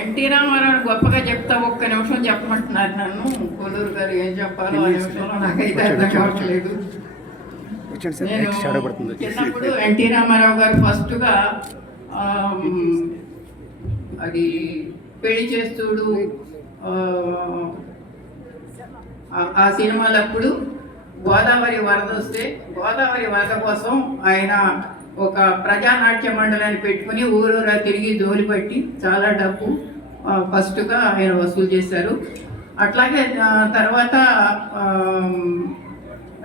NT Ramarao గొప్పగా చెప్తా ఒక్క నిమిషం చెప్పమంటున్నారు నన్ను. కొల్లూరు గారు ఏం చెప్పాలో ఆ నిమిషంలో నాకైతే అర్థం కావట్లేదు. నేను చిన్నప్పుడు ఎన్టీ రామారావు గారు ఫస్ట్గా అది పెళ్ళి చేస్తుడు ఆ సినిమాలప్పుడు గోదావరి వరద వస్తే గోదావరి వరద కోసం ఆయన ఒక ప్రజానాట్య మండలాన్ని పెట్టుకుని ఊరూరా తిరిగి జోలిపట్టి చాలా డబ్బు ఫస్ట్గా ఆయన వసూలు చేశారు. అట్లాగే తర్వాత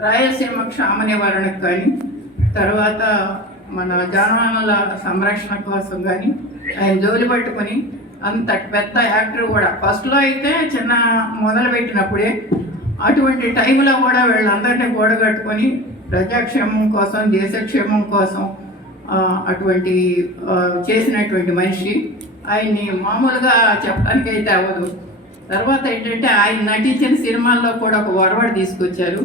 రాయలసీమ క్షామ నివారణకు కానీ తర్వాత మన జానవనాల సంరక్షణ కోసం కానీ ఆయన జోలి పట్టుకొని అంత పెద్ద యాక్టర్ కూడా. ఫస్ట్లో అయితే చిన్న మొదలుపెట్టినప్పుడే అటువంటి టైంలో కూడా వీళ్ళందరినీ కట్టుకొని ప్రజాక్షేమం కోసం దేశక్షేమం కోసం అటువంటి చేసినటువంటి మనిషి. ఆయన్ని మామూలుగా చెప్పడానికి అయితే అవ్వదు. తర్వాత ఏంటంటే ఆయన నటించిన సినిమాల్లో కూడా ఒక వరవడి తీసుకొచ్చారు.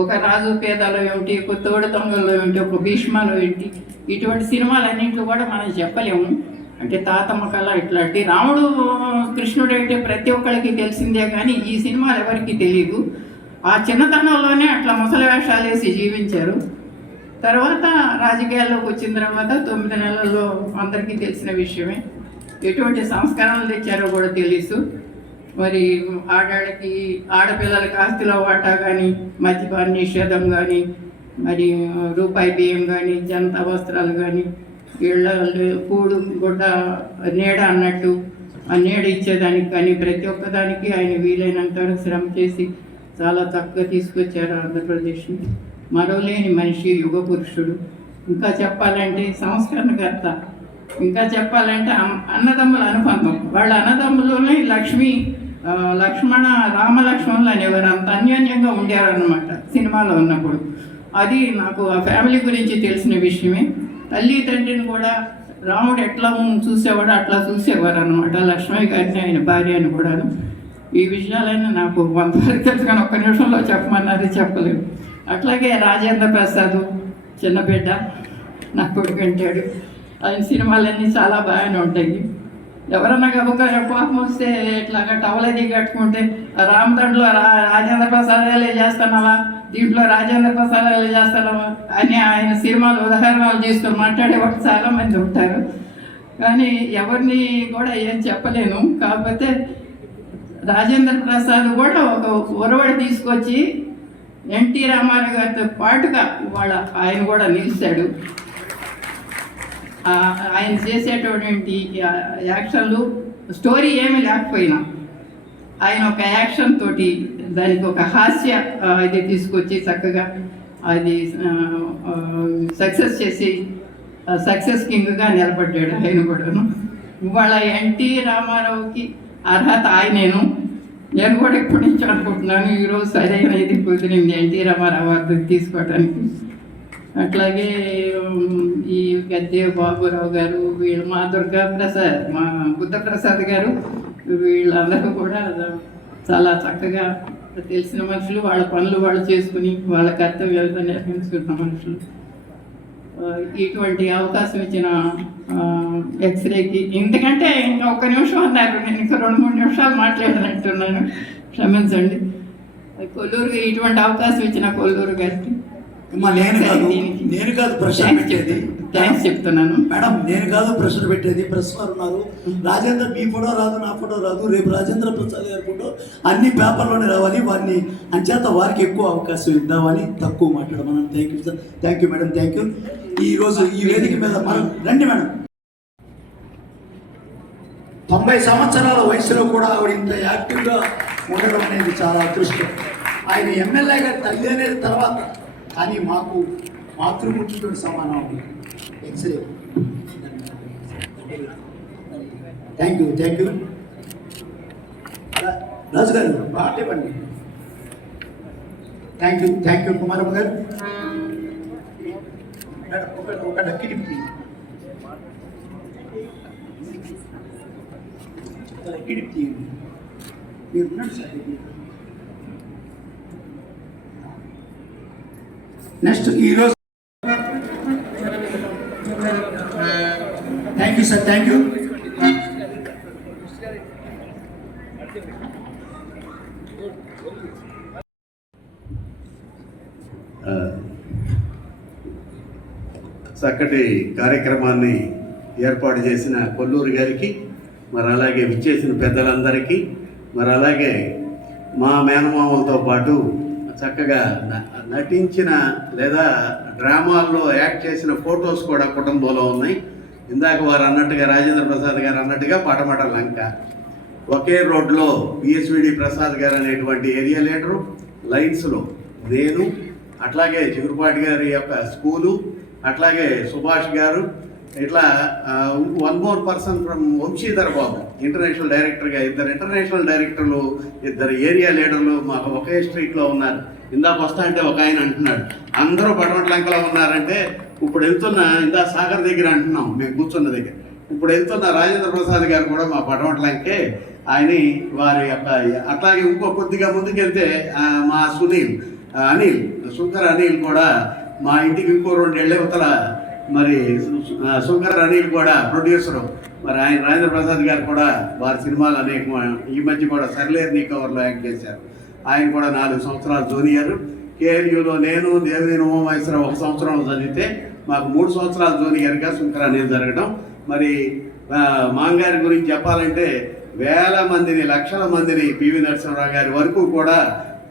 ఒక రాజు పేదలో ఏమిటి ఒక తోడు తొంగల్లో ఏమిటి ఒక భీష్మలో ఏంటి ఇటువంటి సినిమాలన్నింటిలో కూడా మనం చెప్పలేము. అంటే తాతమ్మ కళ ఇట్లాంటి రాముడు కృష్ణుడు అంటే ప్రతి ఒక్కరికి తెలిసిందే కానీ ఈ సినిమాలు ఎవరికి తెలియదు. ఆ చిన్నతనంలోనే అట్లా ముసలి వేషాలు వేసి జీవించారు. తర్వాత రాజకీయాల్లోకి వచ్చిన తర్వాత తొమ్మిది నెలల్లో అందరికీ తెలిసిన విషయమే. ఎటువంటి సంస్కరణలు తెచ్చారో కూడా తెలుసు. మరి ఆడాళ్ళకి ఆడపిల్లలకి ఆస్తిలో వాటా కానీ మద్యపాన నిషేధం కానీ మరి రూపాయి బియ్యం కానీ జనతా వస్త్రాలు కానీ ఇళ్ళ కూడు గుడ్డ నీడ అన్నట్టు ఆ నీడ ఇచ్చేదానికి కానీ ప్రతి ఒక్కదానికి ఆయన వీలైనంత వరకు శ్రమ చేసి చాలా తక్కువ తీసుకొచ్చారు ఆంధ్రప్రదేశ్ని మరవలేని మనిషి యుగ పురుషుడు. ఇంకా చెప్పాలంటే సంస్కరణకర్త ఇంకా చెప్పాలంటే అన్నదమ్ముల అనుబంధం. వాళ్ళ అన్నదమ్ములోనే లక్ష్మి లక్ష్మణ రామలక్ష్మణులు అనేవారు. అంత అన్యోన్యంగా ఉండేవారనమాట సినిమాలో ఉన్నప్పుడు. అది నాకు ఆ ఫ్యామిలీ గురించి తెలిసిన విషయమే. తల్లి తండ్రిని కూడా రాముడు ఎట్లా చూసేవాడు అట్లా చూసేవారు అనమాట లక్ష్మయ్య గారిని ఆయన భార్య అని కూడాను. ఈ విషయాలన్నీ నాకు కొంతవరకు తెలుసు కానీ ఒక్క నిమిషంలో చెప్పమన్నది చెప్పలేదు అట్లాగే రాజేంద్ర ప్రసాద్ చిన్న బిడ్డ నా కొడుకు అంటాడు. ఆయన సినిమాలన్నీ చాలా బాగానే ఉంటాయి. ఎవరన్నా గబుక కోపం వస్తే ఇట్లాగా టవల్ కట్టుకుంటే కట్టుకుంటే రామదండలో రా రాజేంద్ర ప్రసాదాలే చేస్తున్నావా? దీంట్లో రాజేంద్ర ప్రసాదాలే చేస్తున్నావా? అని ఆయన సినిమాలు ఉదాహరణలు తీసుకొని మాట్లాడేవాళ్ళు చాలా మంది ఉంటారు. కానీ ఎవరిని కూడా ఏం చెప్పలేను. కాకపోతే రాజేంద్ర ప్రసాద్ కూడా ఒక ఉరవడి తీసుకొచ్చి ఎన్టీ రామారావు గారితో పాటుగా ఇవాళ ఆయన కూడా నిలిచాడు. ఆయన చేసేటటువంటి యాక్షన్లు స్టోరీ ఏమి లేకపోయినా ఆయన ఒక యాక్షన్ తోటి దానికి ఒక హాస్య అది ఇది తీసుకొచ్చి చక్కగా అది సక్సెస్ చేసి సక్సెస్ కింగ్గా నిలబడ్డాడు ఆయన కూడాను. ఇవాళ ఎన్టీ రామారావుకి అర్హత ఆయనేను నేను. కూడా ఎప్పటి నుంచి అనుకుంటున్నాను ఈరోజు సరైన ఇది కుదిరింది ఎన్టీ రామారావు వారిని తీసుకోవడానికి అట్లాగే ఈ గద్దె బాబురావు గారు వీళ్ళు మా దుర్గా ప్రసాద్ మా బుద్ధ ప్రసాద్ గారు వీళ్ళందరూ కూడా చాలా చక్కగా తెలిసిన మనుషులు వాళ్ళ పనులు వాళ్ళు చేసుకుని వాళ్ళ కర్తవ్యాలతో నిర్వహించుకున్న మనుషులు. ఇటువంటి అవకాశం ఇచ్చిన ఎక్స్రేకి ఎందుకంటే ఇంకా ఒక్క నిమిషం అన్నారు నేను ఇంకా రెండు మూడు నిమిషాలు మాట్లాడినట్టున్నాను. క్షమించండి. కొల్లూరు ఇటువంటి అవకాశం ఇచ్చిన కొల్లూరు గారికి. నేను కాదు ప్రశ్న పెట్టేది. థ్యాంక్స్ చెప్తున్నాను. మేడం నేను కాదు ప్రశ్న పెట్టేది. ప్రెస్ వారు ఉన్నారు. రాజేంద్ర మీ ఫోటో రాదు నా ఫోటో రాదు. రేపు రాజేంద్ర ప్రసాద్ గారి ఫోటో అన్ని పేపర్లోనే రావాలి. వారిని అంచేత వారికి ఎక్కువ అవకాశం ఇద్దామని తక్కువ మాట్లాడమని thank you sir thank you madam thank you ఈ రోజు ఈ వేదిక మీద మనం రండి మేడం. తొంభై సంవత్సరాల వయసులో కూడా ఆవిడ ఇంత యాక్టివ్గా ఉండడం అనేది చాలా అదృష్టం. ఆయన ఎమ్మెల్యేగా తల్లి అనేది తర్వాత కానీ మాకు మాతృమూర్తితో సమానం ఆవిడ. X-ray. Thank you thank you. Raju గారు బాగా ఇవ్వండి. Thank you thank you Kumaramma గారు. ఒక ఒక డక్కి డక్కి మీరు ఉన్నాడు సార్. నెక్స్ట్ ఈరోజు చక్కటి కార్యక్రమాన్ని ఏర్పాటు చేసిన కొల్లూరు గారికి మరి అలాగే విచ్చేసిన పెద్దలందరికీ మరి అలాగే మా మేనమామలతో పాటు చక్కగా న- నటించిన లేదా డ్రామాల్లో యాక్ట్ చేసిన ఫొటోస్ కూడా కుటుంబంలో ఉన్నాయి. ఇందాక వారు అన్నట్టుగా రాజేంద్ర ప్రసాద్ గారు అన్నట్టుగా పాటమాట లంక. ఒకే రోడ్లో పిఎస్విడి ప్రసాద్ గారు అనేటువంటి ఏరియా లీడరు లైన్స్లో నేను అట్లాగే చిగురుపాటి గారి యొక్క స్కూలు అట్లాగే సుభాష్ గారు ఇట్లా one more person from Vamsidhar Babu international డైరెక్టర్గా ఇద్దరు ఇంటర్నేషనల్ డైరెక్టర్లు ఇద్దరు ఏరియా లీడర్లు మాకు ఒకే స్ట్రీట్లో ఉన్నారు. ఇందాక వస్తా అంటే ఒక ఆయన అంటున్నాడు. అందరూ పడవట్లంకలో ఉన్నారంటే ఇప్పుడు వెళ్తున్న ఇందా సాగర్ దగ్గర అంటున్నాం మేము కూర్చున్న దగ్గర. ఇప్పుడు వెళ్తున్న రాజేంద్ర ప్రసాద్ గారు కూడా మా పడవట్లంకే ఆయన వారి యొక్క అట్లాగే ఇంకో కొద్దిగా ముందుకెళ్తే మా సునీల్ అనిల్ శంకర్ అనిల్ కూడా మా ఇంటికి ఇంకో రెండు ఏళ్ళ మరి శంకర్ అనిల్ కూడా ప్రొడ్యూసరు. మరి ఆయన రాజేంద్ర ప్రసాద్ గారు కూడా వారి సినిమాలు అనేక ఈ మధ్య కూడా సర్లేరు నీ కవర్లో యాక్ట్ చేశారు. ఆయన కూడా నాలుగు సంవత్సరాలు జూనియర్. కేఎల్యూలో నేను దేవినేని ఉమామహేశ్వరరావు ఒక సంవత్సరం చదివితే మాకు మూడు సంవత్సరాలు జూనియర్గా శంకర్ అనేది జరగడం. మరి మాంగారి గురించి చెప్పాలంటే వేల మందిని లక్షల మందిని పివి నరసింహరావు గారి వరకు కూడా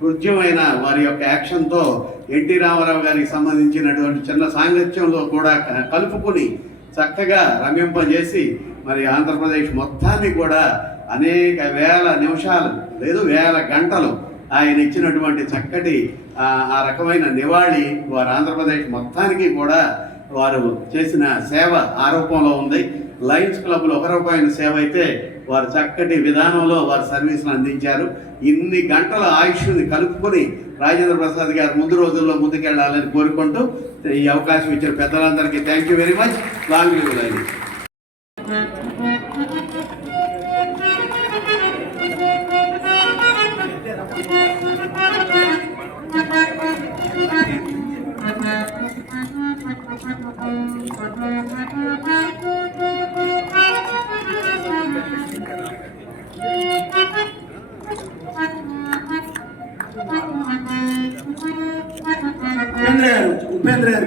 కృత్యమైన వారి యొక్క యాక్షన్తో ఎన్టీ రామారావు గారికి సంబంధించినటువంటి చిన్న సాంగత్యంలో కూడా కలుపుకొని చక్కగా రమింపజేసి మరి ఆంధ్రప్రదేశ్ మొత్తాన్ని కూడా అనేక వేల నిమిషాలు లేదు వేల గంటలు ఆయన ఇచ్చినటువంటి చక్కటి ఆ, రకమైన నివాళి వారు ఆంధ్రప్రదేశ్ మొత్తానికి కూడా వారు చేసిన సేవ ఆ రూపంలో ఉంది. లయన్స్ క్లబ్లో ఒక రూపాయల సేవ అయితే వారు చక్కటి విధానంలో వారు సర్వీసులు అందించారు. ఇన్ని గంటల ఆయుష్ని కలుపుకొని రాజేంద్ర ప్రసాద్ గారు ముందు రోజుల్లో ముందుకెళ్ళాలని కోరుకుంటూ ఈ అవకాశం ఇచ్చిన పెద్దలందరికీ thank you very much. Long live lion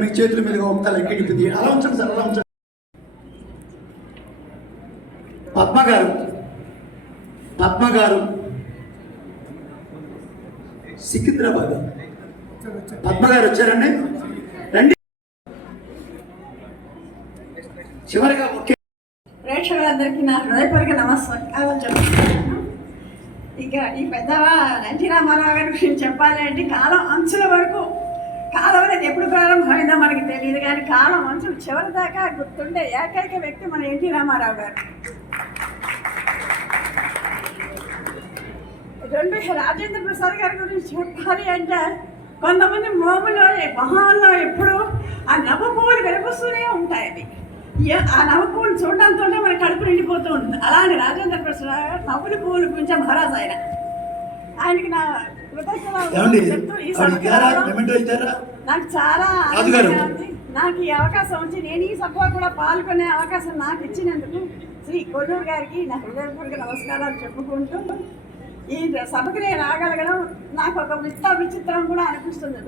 Upendra మీ చేతుల మీదుగా ఒక తల ఎక్కింది అలా ఉంచండి సార్ అలా ఉంచండి. పద్మ గారు పద్మ గారు. సికింద్రాబాద్. పద్మ గారు వచ్చారండి. రండి. చివరిగా ఒకే ప్రేక్షకులందరికీ నా హృదయపూర్వక నమస్కారం చెప్తున్నాను. ఇక ఈ పెద్దవా ఎన్టీ రామారావు గారి విషయం చెప్పాలి అంటే కాలం అంచుల వరకు కాలం అనేది ఎప్పుడు ప్రారంభమైందో మనకి తెలియదు కానీ కాలం మనుషులు చివరి దాకా గుర్తుండే ఏకైక వ్యక్తి మన ఎన్టీ రామారావు గారు. రెండు రాజేంద్ర ప్రసాద్ గారి గురించి చెప్పాలి అంటే కొంతమంది మోములో మొహాల్లో ఎప్పుడు ఆ నవ్వు పువ్వులు వెలిపిస్తూనే ఉంటాయి అవి. ఆ నవ్వు పువ్వులు చూడడంతో మన కడుపు నిండిపోతూ ఉంటుంది. అలానే రాజేంద్ర ప్రసాద్ గారు నవ్వుల పువ్వులు గురించి మహారాజు ఆయన. ఆయనకి నా ఏమండి? సభకి ఇచ్చారా? నాకు చాలా నాకు ఈ అవకాశం వచ్చి నేను ఈ సభలో కూడా పాల్గొనే అవకాశం నాకు ఇచ్చినందుకు శ్రీ కొల్లూరు గారికి నా హృదయపూర్వక నమస్కారాలు చెప్పుకుంటూ ఈ సభకి నేను రాగలగడం నాకు ఒక విత్త విచిత్రం కూడా అనిపిస్తుంది.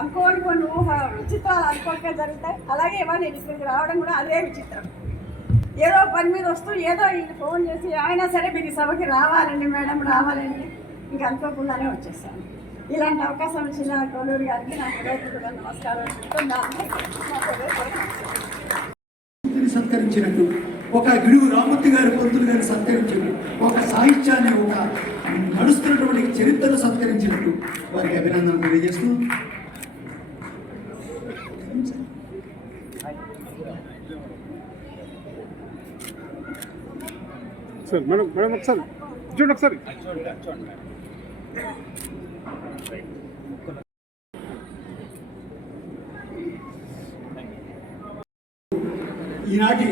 అనుకోని కొన్ని ఊహ విచిత్రాలు అనుకోగా జరుగుతాయి. అలాగే ఇవాళ నేను ఇక్కడికి రావడం కూడా అదే విచిత్రం. ఏదో పని మీద వస్తూ ఏదో ఈయన ఫోన్ చేసి అయినా సరే మీరు ఈ సభకి రావాలండి మేడం రావాలండి. ఇంకా అనుకోకుండానే వచ్చేసాను. ఇలాంటి అవకాశం ఇచ్చిన కోలూరు గారికి నా హృదయపూర్వక సత్కరించినట్టు ఒక గిడుగు రామూర్తి గారి పంతులు గారిని సత్కరించినట్టు ఒక సాహిత్యాన్ని ఒక నడుస్తున్నటువంటి చరిత్రను సత్కరించినట్టు వారికి అభినందనలు తెలియజేస్తూ. సార్ మేడం మేడం ఒకసారి చూడండి ఒకసారి. ఈనాటి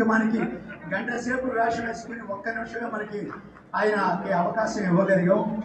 కార్యక్రమానికి గంట సేపు వేషం వేసుకుని ఒక్క నిమిషమే మనకి ఆయనకి అవకాశం ఇవ్వగలిగాం.